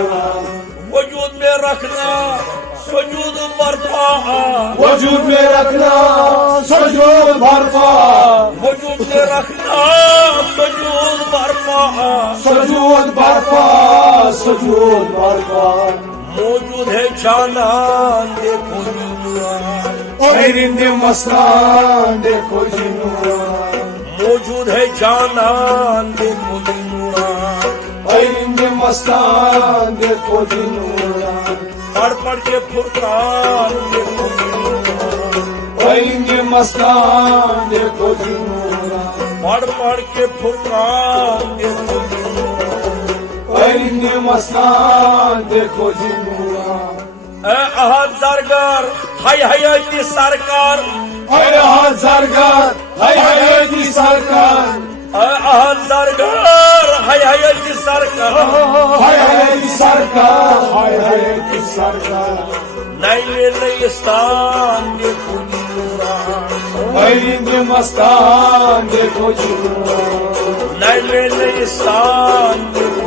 वजूद में रखना सजूद बरपा, वजूद में रखना सजूद बरपा, वजूद में रखना सजूद बरपा, सजूद बरपा, सजूद बरपा। मौजूद है जानान देखो परिंदे मस्तान देखो जिनुआ, मौजूद है जानान देखो परिंदे मस्तान देखो जिनुआ, पढ़ पढ़ के फुरकान देखो परिंदे मस्तान देखो जिनुआ, पढ़ पढ़ के फुरकान देखो परिंदे मस्तान देखो जिनुआ। अहद सरकार हाय हाय की सरकार, अहद सरकार हाय हाय की सरकार, अहद सरकार हाय हाय की सरकार, हाय हाय की सरकार, हाय हाय की सरकार। नई स्थान देखो परिंदे मस्तान देखो जिनुआ, नई स्थान देखो